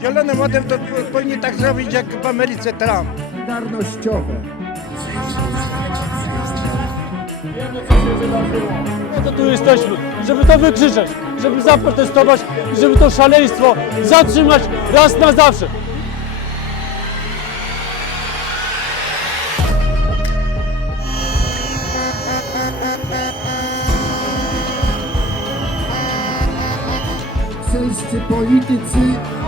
Zielonym ładem to powinni tak zrobić jak w Ameryce Trump. solidarnościowe. Po to tu jesteśmy, żeby to wykrzyczeć, żeby zaprotestować i żeby to szaleństwo zatrzymać raz na zawsze. Celscy politycy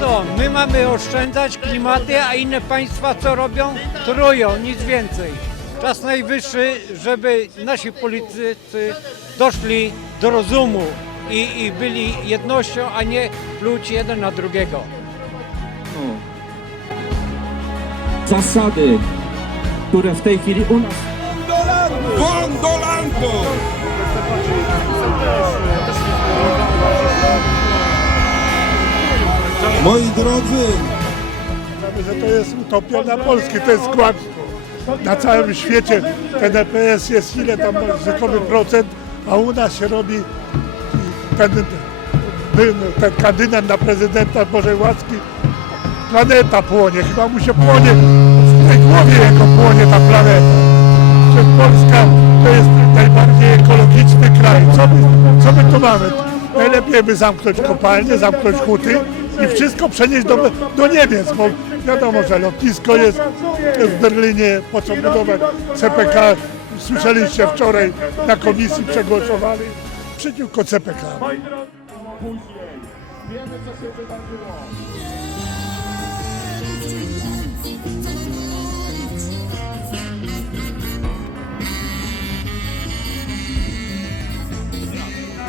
Co, my mamy oszczędzać klimaty, a inne państwa co robią? Trują, nic więcej. Czas najwyższy, żeby nasi politycy doszli do rozumu i, i byli jednością, a nie pluć jeden na drugiego. zasady, które w tej chwili u nas Gondolando! Moi drodzy, że to jest utopia dla Polski, to jest kłamstwo. Na całym świecie ten EPS jest ile tam rzekomy procent, a u nas się robi ten, ten kandydat na prezydenta Bożej łaski, planeta płonie, chyba mu się płonie w tej głowie jako płonie ta planeta. Że Polska to jest najbardziej ekologiczny kraj. Co my, co my tu mamy? Najlepiej by zamknąć kopalnie, zamknąć huty i wszystko przenieść do, do Niemiec, bo wiadomo, że lotnisko jest w Berlinie, po co budować CPK. Słyszeliście wczoraj na komisji przegłosowali przeciwko CPK.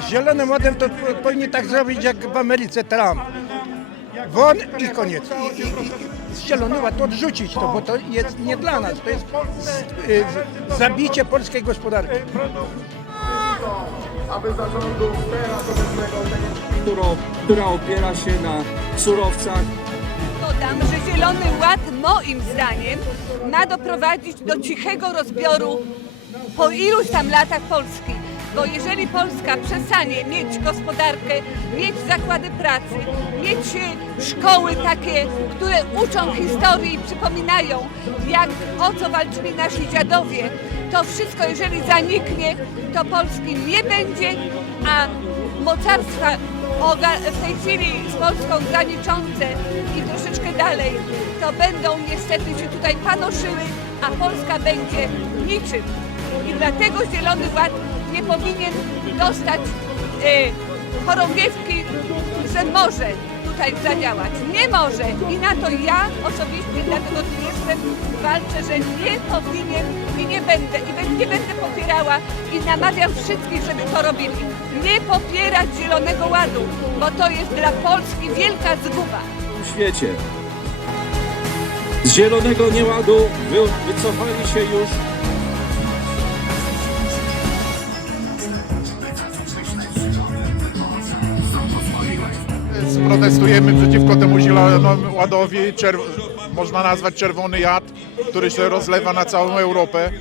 Zielonym ładem to powinni tak zrobić jak w Ameryce Trump. Won i koniec. I, i, i z zielony ład odrzucić to, bo to jest nie dla nas. To jest z, y, z, zabicie polskiej gospodarki. którą, która opiera się na surowcach Dodam, że Zielony Ład moim zdaniem ma doprowadzić do cichego rozbioru po iluś tam latach Polski. Bo jeżeli Polska przestanie mieć gospodarkę, mieć zakłady pracy, mieć e, szkoły takie, które uczą historii i przypominają, jak o co walczyli nasi dziadowie, to wszystko, jeżeli zaniknie, to Polski nie będzie, a mocarstwa w tej chwili z Polską graniczące i troszeczkę dalej, to będą niestety się tutaj panoszyły, a Polska będzie niczym. I dlatego Zielony Ład nie powinien dostać e, chorągiewki, że może tutaj zadziałać. Nie może i na to ja osobiście, dlatego tu jestem, walczę, że nie powinien i nie będę, i nie będę popierała i namawiam wszystkich, żeby to robili. Nie popierać Zielonego Ładu, bo to jest dla Polski wielka zguba. w świecie. Z zielonego nieładu wy, wycofali się już protestujemy przeciwko temu zielonemu ładowi, czerw- można nazwać czerwony jad, który się rozlewa na całą Europę.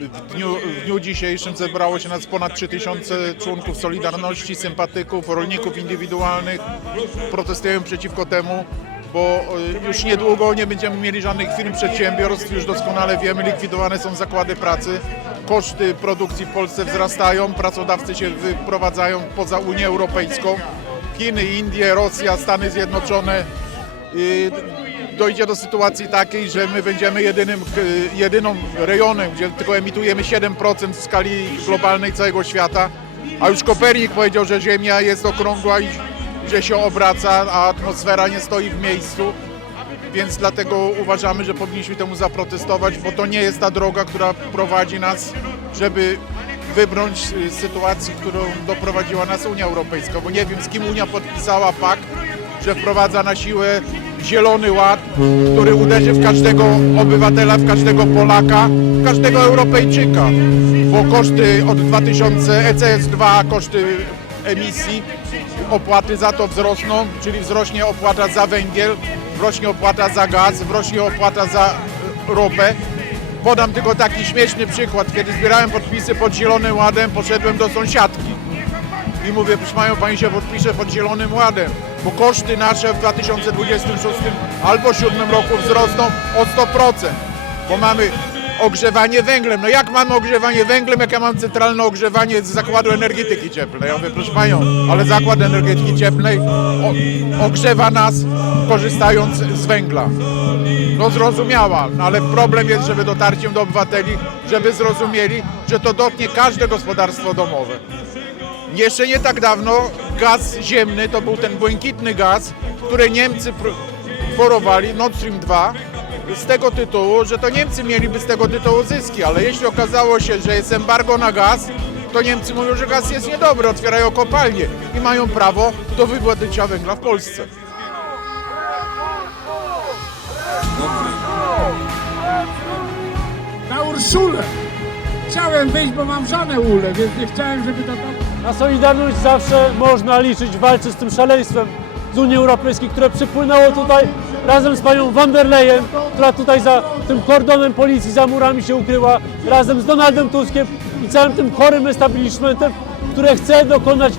W dniu, w dniu dzisiejszym zebrało się nas ponad 3000 członków Solidarności, sympatyków, rolników indywidualnych. Protestujemy przeciwko temu, bo y, już niedługo nie będziemy mieli żadnych firm, przedsiębiorstw, już doskonale wiemy, likwidowane są zakłady pracy, koszty produkcji w Polsce wzrastają, pracodawcy się wyprowadzają poza Unię Europejską. Chiny, Indie, Rosja, Stany Zjednoczone. Dojdzie do sytuacji takiej, że my będziemy jedynym, k- jedyną rejonem, gdzie tylko emitujemy 7% w skali globalnej całego świata. A już Kopernik powiedział, że Ziemia jest okrągła i że się obraca, a atmosfera nie stoi w miejscu. Więc dlatego uważamy, że powinniśmy temu zaprotestować, bo to nie jest ta droga, która prowadzi nas, żeby wybrnąć z sytuacji, którą doprowadziła nas Unia Europejska. Bo nie wiem, z kim Unia podpisała pakt, że wprowadza na siłę zielony ład, który uderzy w każdego obywatela, w każdego Polaka, w każdego Europejczyka. Bo koszty od 2000 ECS2, koszty emisji, opłaty za to wzrosną, czyli wzrośnie opłata za węgiel, wzrośnie opłata za gaz, wzrośnie opłata za ropę Podam tylko taki śmieszny przykład. Kiedy zbierałem podpisy pod Zielonym Ładem, poszedłem do sąsiadki. I mówię, proszę mają, pani się podpisze pod Zielonym Ładem, bo koszty nasze w 2026 albo 2007 roku wzrosną o 100%, bo mamy ogrzewanie węglem. No jak mamy ogrzewanie węglem, jak ja mam centralne ogrzewanie z zakładu energetyki cieplnej? Ja mówię, proszę panią, ale zakład energetyki cieplnej ogrzewa nas korzystając z węgla. No zrozumiała, no ale problem jest, żeby dotarciem do obywateli, żeby zrozumieli, że to dotknie każde gospodarstwo domowe. Jeszcze nie tak dawno gaz ziemny to był ten błękitny gaz, który Niemcy forowali, Nord Stream 2, z tego tytułu, że to Niemcy mieliby z tego tytułu zyski, ale jeśli okazało się, że jest embargo na gaz, to Niemcy mówią, że gaz jest niedobry, otwierają kopalnie i mają prawo do wydobycia węgla w Polsce. Na Urszulę. Chciałem wyjść, bo mam żonę Ulę, więc nie chciałem, żeby to tam... Na Solidarność zawsze można liczyć, walczyć z tym szaleństwem z Unii Europejskiej, które przypłynęło tutaj razem z panią van der Leyen, która tutaj za tym kordonem policji, za murami się ukryła, razem z Donaldem Tuskiem i całym tym chorym establishmentem, które chce dokonać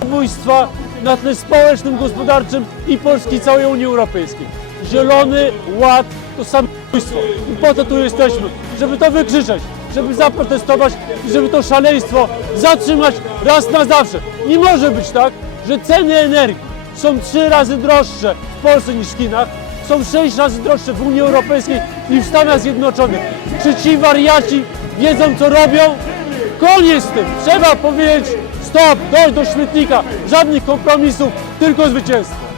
zabójstwa na tle społecznym, gospodarczym i Polski całej Unii Europejskiej. Zielony Ład to samobójstwo i po to tu jesteśmy, żeby to wykrzyczeć, żeby zaprotestować i żeby to szaleństwo zatrzymać raz na zawsze. Nie może być tak, że ceny energii są trzy razy droższe w Polsce niż w Chinach, są sześć razy droższe w Unii Europejskiej niż w Stanach Zjednoczonych. Czy ci wariaci wiedzą co robią? Koniec z tym! Trzeba powiedzieć stop, dojść do śmietnika, żadnych kompromisów, tylko zwycięstwo.